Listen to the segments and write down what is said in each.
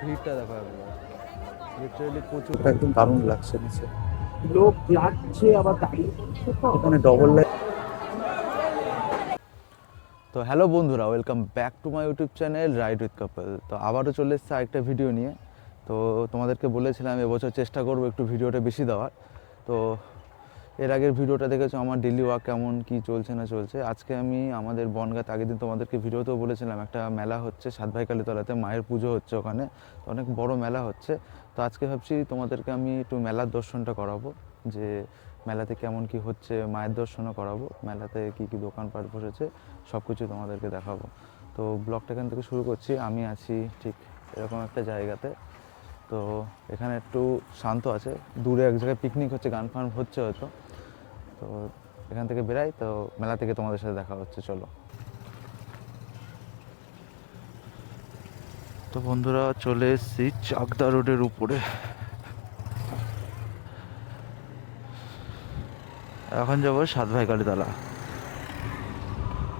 ভিড়টা দেখো একবার, লিটারালি প্রচুর, একদম দারুণ লাগছে নিচে। লোক যাচ্ছে আবার দাঁড়িয়ে পড়ছে, তো এখানে ডবল লাইন। তো হ্যালো বন্ধুরা, welcome back to my YouTube channel ride with couple. তো আবারও চলে এসেছে আরেকটা ভিডিও নিয়ে। তো তোমাদেরকে বলেছিলাম এবছর চেষ্টা করবো একটু ভিডিওটা বেশি দেওয়ার। তো এর আগের ভিডিওটা দেখেছো আমার ডেলি ওয়ার্ক কেমন কী চলছে না চলছে। আজকে আমি আমাদের বনগাঁতে, আগের দিন তোমাদেরকে ভিডিওতেও বলেছিলাম, একটা মেলা হচ্ছে সাতভাইকালীতলাতে, মায়ের পুজো হচ্ছে ওখানে, তো অনেক বড় মেলা হচ্ছে। তো আজকে ভাবছি তোমাদেরকে আমি একটু মেলার দর্শনটা করাবো, যে মেলাতে কেমন কি হচ্ছে, মায়ের দর্শনও করাবো, মেলাতে কী কী দোকানপাট বসেছে সব কিছু তোমাদেরকে দেখাবো। তো ব্লগটা এখান থেকে শুরু করছি। আমি আছি ঠিক এরকম একটা জায়গাতে। তো এখানে একটু শান্ত আছে, দূরে এক জায়গায় পিকনিক হচ্ছে, গান ফান হচ্ছে হয়তো। তো এখান থেকে বেরাই, তো মেলা থেকে তোমাদের সাথে দেখা হচ্ছে, চলো। তো বন্ধুরা চলে এসেছি চাকদা রোডের উপরে। এখন যাবো সাতভাইকালীতলা।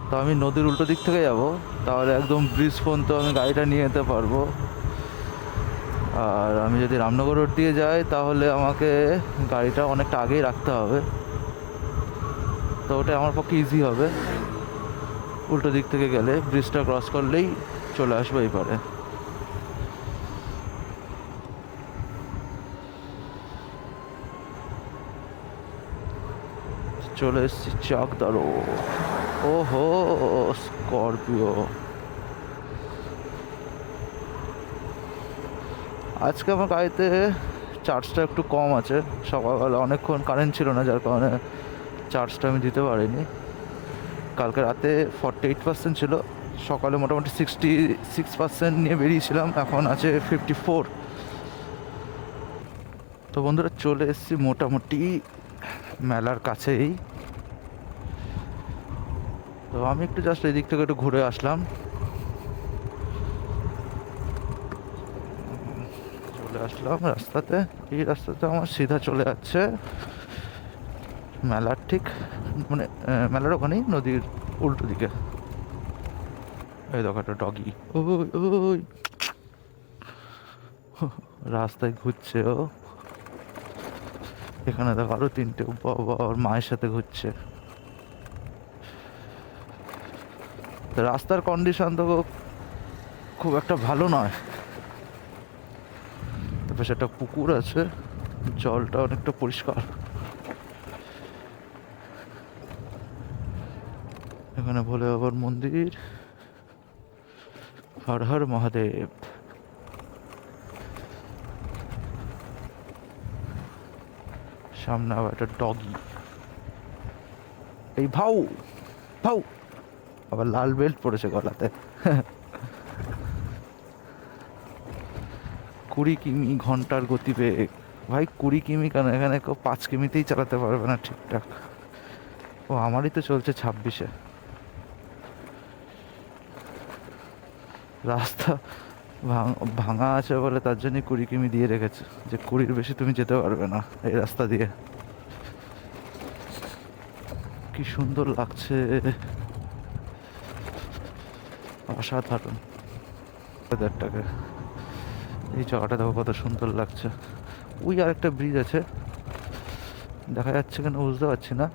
তো আমি নদীর উল্টো দিক থেকে যাব, তাহলে একদম ব্রিজ পর্যন্ত আমি গাড়িটা নিয়ে যেতে পারবো। আর আমি যদি রামনগর রোড দিয়ে যাই তাহলে আমাকে গাড়িটা অনেকটা আগেই রাখতে হবে, তো ওটা আমার পক্ষে ইজি হবে। উল্টো দিক থেকে গেলে ব্রিজটা ক্রস করলেই চলে আসবো এই পারে। চলে এসেছি চাকদা রোড। ওহো, স্করপিও। আজকে আমার গাড়িতে চার্জটা একটু কম আছে, সকালবেলা অনেকক্ষণ কারেন্ট ছিল না, যার কারণে চার্জটা আমি দিতে পারিনি। কালকে রাতে 48% ছিল, সকালে মোটামুটি 66% নিয়ে বেরিয়েছিলাম, এখন আছে 54। তো বন্ধুরা চলে এসেছি মোটামুটি মেলার কাছেই। তো আমি একটু জাস্ট এই দিক থেকে একটু ঘুরে আসলাম, চলে আসলাম রাস্তাতে। এই রাস্তাতে আমার সিধা চলে যাচ্ছে মেলার ঠিক, মানে মেলার ওখানেই, নদীর উল্টো দিকে। এই দেখো একটা ডগি, ওই ওই রাস্তায় ঘুরছে ও। এখানে দেখো আরো তিনটে, বাবা ওর মায়ের সাথে ঘুরছে। রাস্তার কন্ডিশন তো খুব একটা ভালো নয়। তারপর সেটা পুকুর আছে, জলটা অনেকটা পরিষ্কার। এখানে ভোলে বাবার মন্দির, হর হর মহাদেব। সামনে আবার একটা ডগি, এই ভাউ ভাউ, আবার লাল বেল্ট পড়েছে গলাতে। 20 কিমি ঘন্টার গতিবেগ। ভাই 20 কিমি কেন, এখানে কেউ 5 কিমিতেই চালাতে পারবে না ঠিকঠাক। ও আমারই তো চলছে 26-এ। রাস্তা ভাঙা আছে বলে তার জন্যই 20 কিমি দিয়ে রেখেছে, যে 20-এর বেশি তুমি যেতে পারবে না এই রাস্তা দিয়ে। কি সুন্দর লাগছে, অসাধারণ। টাকা এই জায়গাটা দেখো কত সুন্দর লাগছে। ওই আর একটা ব্রিজ আছে, দেখা যাচ্ছে কেন বুঝতে পারছি না।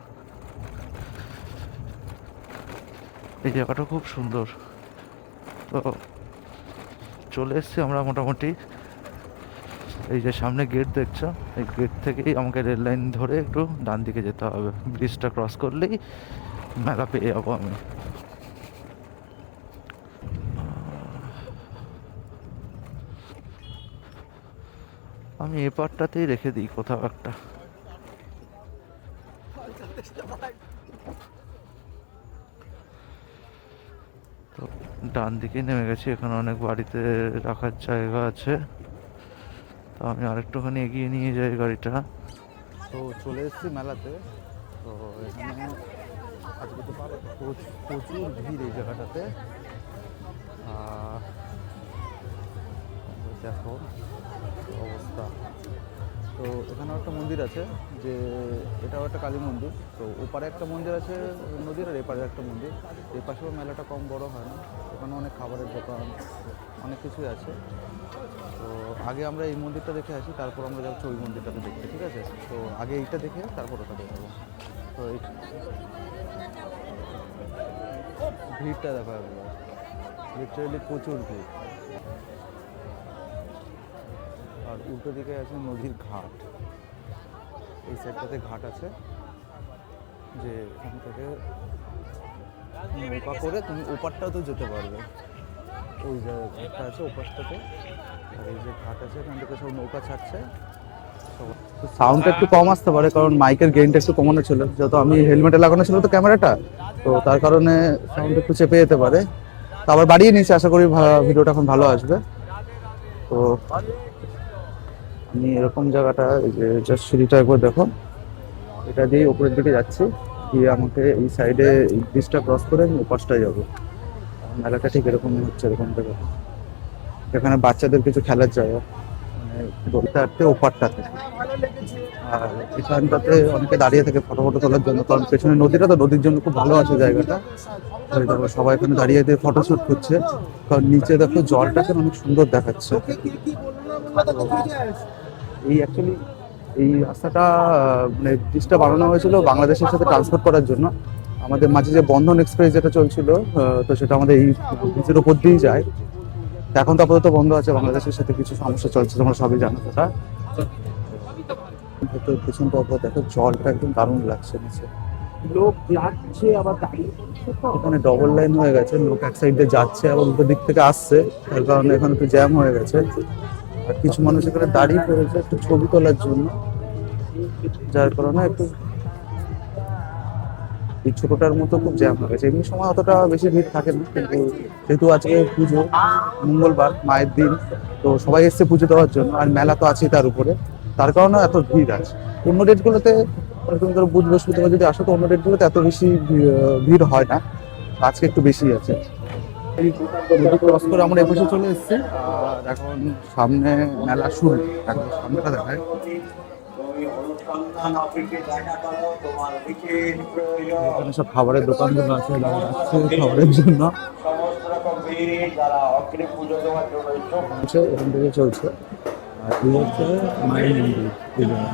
এই জায়গাটা খুব সুন্দর। তো চলে এসছি আমরা মোটামুটি। এই যে সামনে গেট দেখছো, এই গেট থেকেই আমাকে রেল লাইন ধরে একটু ডান দিকে যেতে হবে। ব্রিজটা ক্রস করলেই মেলা পেয়ে যাবো আমি। আমি এ পারটাতেই রেখে দিই কোথাও একটা। তো ডান দিকে নেমে গেছি, এখানে অনেক বাড়িতে রাখার জায়গা আছে। তো আমি আরেকটুখানি এগিয়ে নিয়ে যাই গাড়িটা। তো চলে এসেছি মেলাতে। তো এখানে আজকে তো প্রচুর ভিড় এই জায়গাটাতে। দেখো অবস্থা। তো এখানেও একটা মন্দির আছে, যে এটাও একটা কালী মন্দির। তো ওপারে একটা মন্দির আছে নদীর, আর এপারে একটা মন্দির। এই পাশেও মেলাটা কম বড় হয় না, ওখানে অনেক খাবারের দোকান, অনেক কিছুই আছে। তো আগে আমরা এই মন্দিরটা দেখে আসি, তারপর আমরা যাচ্ছি ওই মন্দিরটাতে দেখতে, ঠিক আছে? তো আগে এইটা দেখে তারপর ওটা দেখাবো। তো এই ভিড়টা দেখো একবার, লিটারেলি প্রচুর ভিড়। আর উল্টো দিকে আছে নদীর ঘাট, এই সাইডটাতে ঘাট আছে, যে এখান থেকে নৌকা করে তুমি ওপারটাও তো যেতে পারবে। ওই যে ঘাটটা আছে ওপারটাতে, আর এই যে ঘাট আছে এখান থেকে সব নৌকা ছাড়ছে। সাউন্ডটা একটু কম আসতে পারে কারণ মাইকের গেইনটা একটু কমানো ছিল, যেহেতু আমি হেলমেটে লাগানো ছিল তো ক্যামেরাটা, তো তার কারণে সাউন্ড একটু চেপে যেতে পারে। তো আবার বাড়িয়ে নিয়েছি, আশা করি ভিডিওটা এখন ভালো আসবে। তো আমি এরকম জায়গাটা, এই যে জাস্ট সিঁড়িটা একবার দেখো, এটা দিয়ে উপরের দিকে যাচ্ছি, গিয়ে আমাকে এই সাইডে এই ব্রিজটা ক্রস করে আমি ওপাশটায় যাবো। মেলাটা ঠিক এরকমই হচ্ছে, এরকম থেকে এখানে বাচ্চাদের কিছু খেলার জায়গা, মানে দোলটাতে ওপারটাতে। আর এখানটাতে অনেকে দাঁড়িয়ে থাকে ফটো ফটো তোলার জন্য, কারণ পেছনে নদীটা, তো নদীর জন্য খুব ভালো আছে জায়গাটা। ওই দেখো সবাই এখানে দাঁড়িয়ে দিয়ে ফটো শুট করছে, কারণ নিচে দেখো জলটাকে অনেক সুন্দর দেখাচ্ছে। এই অ্যাকচুয়ালি এই রাস্তাটা মানে ব্রিজটা বানানো হয়েছিল বাংলাদেশের সাথে ট্রান্সপোর্ট করার জন্য। আমাদের মাঝে যে বন্ধন এক্সপ্রেস যেটা চলছিল, তো সেটা আমাদের এই ব্রিজের উপর দিয়েই যায়। তো এখন তো আপাতত বন্ধ আছে, বাংলাদেশের সাথে কিছু সমস্যা চলছে, তোমরা সবই জানো সেটা। ভেতর পেছনটা উপর দেখো, জলটা একদম দারুণ লাগছে নিচে। লোক যাচ্ছে আবার দাঁড়িয়ে পড়ছে তো। এখানে ডবল লাইন হয়ে গেছে, লোক এক সাইড দিয়ে যাচ্ছে আবার উল্টো দিক থেকে আসছে, তার কারণে এখানে একটু জ্যাম হয়ে গেছে। আর কিছু মানুষ এখানে দাঁড়িয়ে পড়েছে একটু ছবি তোলার জন্য, যার কারণে একটু এই ছোটটার মতো খুব জ্যাম হয়ে গেছে। এমনি সময় অতটা বেশি ভিড় থাকে না, কিন্তু যেহেতু আজকে পুজো, মঙ্গলবার, মায়ের দিন, তো সবাই এসছে পুজো দেওয়ার জন্য, আর মেলা তো আছেই তার উপরে, তার কারণে এত ভিড় আছে। অন্য ডেটগুলোতে তুমি ধরো বুধ বৃহস্পতিবার যদি আসো, তো অন্য ডেটগুলোতে এত বেশি ভিড় হয় না, আজকে একটু বেশি আছে। নদী ক্রস করে আমরা এপাশে চলে এসেছি, আর এখন সামনে মেলা শুরু, একদম সামনেটা দেখায়। এখানে সব খাবারের দোকানগুলো আছে, যাচ্ছে খাবারের জন্য এখান থেকে চলছে। আর এই হচ্ছে মায়ের মন্দির, এই জন্য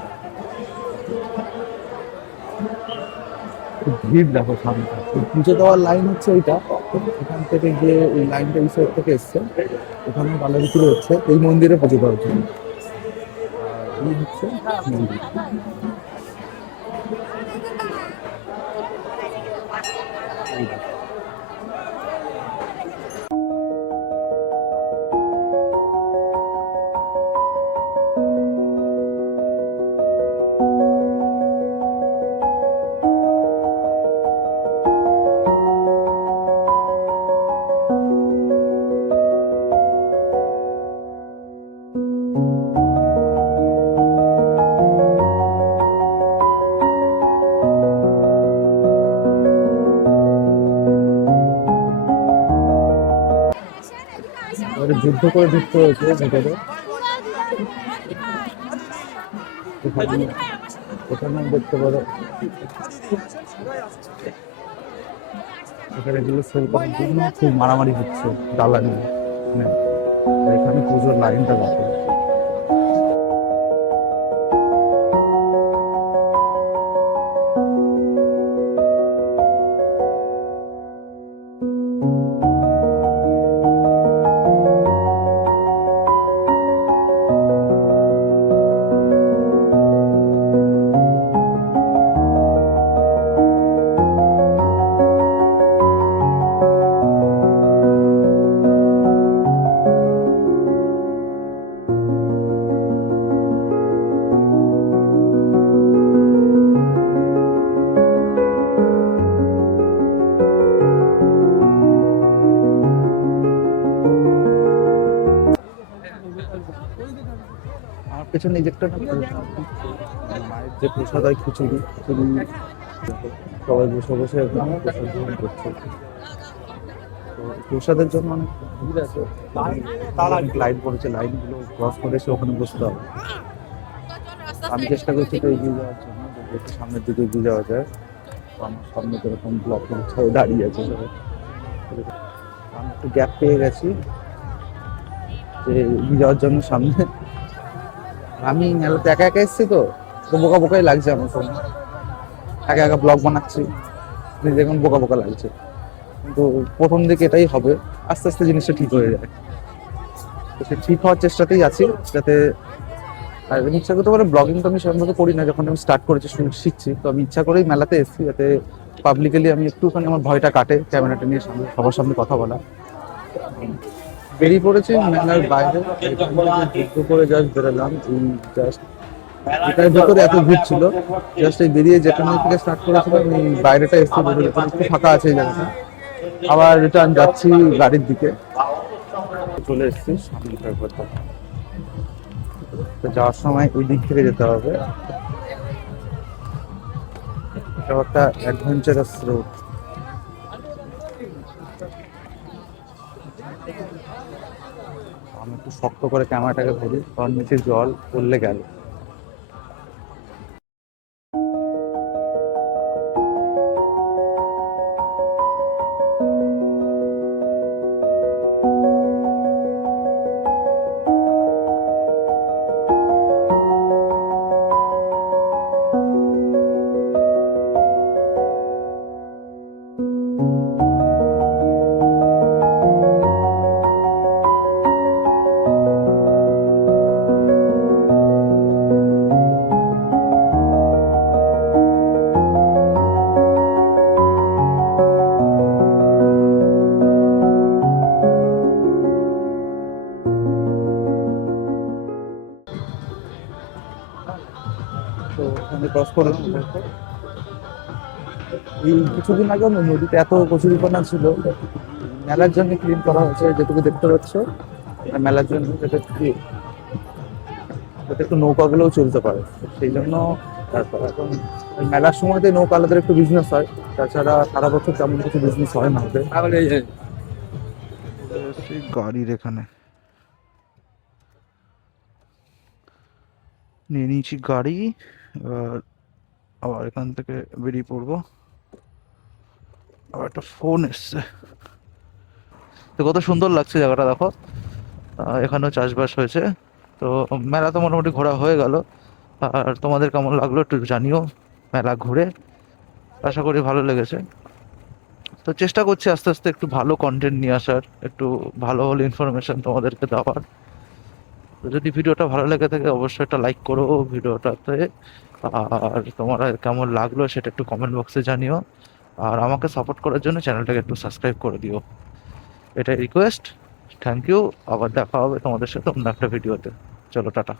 খুব ভিড় দেখো সামনে। পুজো দেওয়ার লাইন হচ্ছে এইটা, এখান থেকে গিয়ে এই লাইনটা এই সাইড থেকে এসছে, এখানে বালা বিক্রি হচ্ছে এই মন্দিরে পুজো দেওয়ার জন্য। আর এই হচ্ছে মন্দির। এবারে যুদ্ধ করে ঢুকতে হয়েছে ভেতরে। এখানে এখানে দেখতে পারো, এখানে এগুলো সেল করার জন্য খুব মারামারি হচ্ছে ডালা নিয়ে। মানে এখানে পুজোর লাইনটা দেখো। আমার পেছনে এই যে একটা না মায়ের যে প্রসাদ হয়, খিচুড়ি খিচুড়ি, সবাই বসে বসে এখানে প্রসাদ গ্রহণ করছে। তো প্রসাদের জন্য অনেক ভিড় আছে, অনেক লাইন পড়েছে, লাইনগুলো ক্রস করে এসে ওখানে বসতে হবে। আমি চেষ্টা করছি তো এগিয়ে যাওয়ার জন্য, যদি একটু সামনের দিকে এগিয়ে যাওয়া যায়। তো আমার সামনে যেরকম ব্লক দাঁড়িয়ে আছে সবাই, আমি একটু গ্যাপ পেয়ে গেছি, যে এগিয়ে যাওয়ার জন্য সামনে। আমি মেলাতে একা একা এসেছি তো, তো বোকা বোকাই লাগছে আমার ফোন, একা একা ব্লগ বানাচ্ছি, নিজে এখন বোকা বোকা লাগছে। কিন্তু প্রথম দিকে এটাই হবে, আস্তে আস্তে জিনিসটা ঠিক হয়ে যায়। তো সে ঠিক হওয়ার চেষ্টাতেই আছি, যাতে। আর আমি ইচ্ছা করতে পারে ব্লগিং তো আমি সেরকমভাবে করি না, যখন আমি স্টার্ট করেছি শিখছি, তো আমি ইচ্ছা করেই মেলাতে এসেছি, যাতে পাবলিকলি আমি একটুখানি আমার ভয়টা কাটে, ক্যামেরাটা নিয়ে সামনে সবার সামনে কথা বলা। বেরিয়ে পড়েছি মেলার বাইরে, এখান থেকে যুদ্ধ করে জাস্ট বেরোলাম, এই জাস্ট এটার ভেতরে এত ভিড় ছিল, জাস্ট এই বেরিয়ে যেখান থেকে স্টার্ট করেছিলাম এই বাইরেটা এসেছি, ভেতরে একটু ফাঁকা আছে এই জায়গাটা। আবার রিটার্ন যাচ্ছি গাড়ির দিকে, চলে এসেছি সামনেটার কথা। তো যাওয়ার সময় ওই দিক থেকে যেতে হবে, এটা একটা অ্যাডভেঞ্চারাস রোড। আমি একটু শক্ত করে ক্যামেরাটাকে ধরি, কারণ নিচে জল পড়লে গেল। তো ওখানে ক্রস করলাম। এই কিছুদিন আগে নদীতে এত কচুরিপানা ছিল, মেলার জন্য ক্লিন করা হয়েছে, যেটুকু দেখতে পাচ্ছ মেলার জন্য, যাতে যাতে একটু নৌকাগুলোও চলতে পারে, সেই জন্য। তারপর এখন ওই মেলার সময়তে নৌকা আলাদা একটু বিজনেস হয়, তাছাড়া সারা বছর তেমন কিছু বিজনেস হয় না ওদের। গাড়ির এখানে নিয়ে নিয়েছি গাড়ি, এবার আবার এখান থেকে বেরিয়ে পড়বো। আবার একটা ফোন এসছে। তো কত সুন্দর লাগছে জায়গাটা দেখো, এখানেও চাষবাস হয়েছে। তো মেলা তো মোটামুটি ঘোরা হয়ে গেল, আর তোমাদের কেমন লাগলো একটু জানিও মেলা ঘুরে। আশা করি ভালো লেগেছে। তো চেষ্টা করছি আস্তে আস্তে একটু ভালো কন্টেন্ট নিয়ে আসার, একটু ভালো ভালো ইনফরমেশন তোমাদেরকে দেওয়ার। তো যদি ভিডিওটা ভালো লেগে থাকে অবশ্যই একটা লাইক করো ভিডিওটাতে, আর তোমার কেমন লাগলো সেটা একটু কমেন্ট বক্সে জানিও। আর আমাকে সাপোর্ট করার জন্য চ্যানেলটাকে একটু সাবস্ক্রাইব করে দিও, এটাই রিকোয়েস্ট। থ্যাংক ইউ, আবার দেখা হবে তোমাদের সাথে অন্য একটা ভিডিওতে। চলো টাটা।